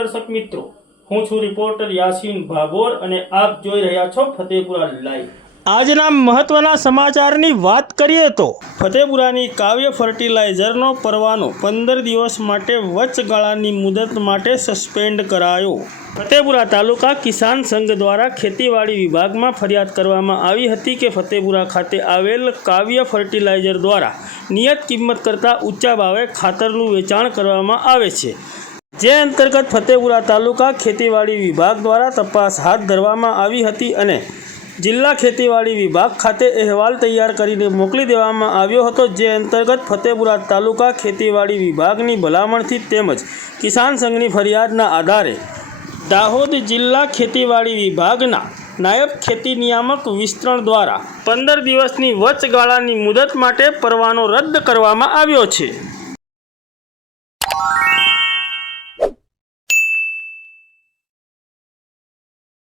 નમસ્કાર દર્शक મિત્રો, હું છું રિપોર્ટર યાસીન ભાભોર અને આપ જોઈ રહ્યા છો ફતેપુરા લાઈવ। આજના મહત્વના સમાચારની વાત કરીએ તો ફતેપુરાની કાવ્ય ફર્ટિલાઇઝરનો પરવાનો 15 દિવસ માટે વચગાળાની મુદત માટે સસ્પેન્ડ કરાયો। ફતેપુરા તાલુકા કિસાન સંઘ દ્વારા ખેતીવાડી વિભાગમાં ફરિયાદ કરવામાં આવી હતી કે ફતેપુરા ખાતે આવેલ કાવ્ય ફર્ટિલાઇઝર દ્વારા નિયત કિંમત કરતાં ઊંચા ભાવે ખાતરનું વેચાણ કરવામાં આવે છે, જે અંતર્ગત ફતેપુરા તાલુકા ખેતીવાડી વિભાગ દ્વારા તપાસ હાથ ધરવામાં આવી હતી અને જિલ્લા ખેતીવાડી વિભાગ ખાતે અહેવાલ તૈયાર કરીને મોકલી દેવામાં આવ્યો હતો, જે અંતર્ગત ફતેપુરા તાલુકા ખેતીવાડી વિભાગની ભલામણથી તેમજ કિસાન સંઘની ફરિયાદના આધારે દાહોદ જિલ્લા ખેતીવાડી વિભાગના નાયબ ખેતી નિયામક વિસ્તરણ દ્વારા 15 દિવસની વચગાળાની મુદત માટે પરવાનો રદ કરવામાં આવ્યો છે।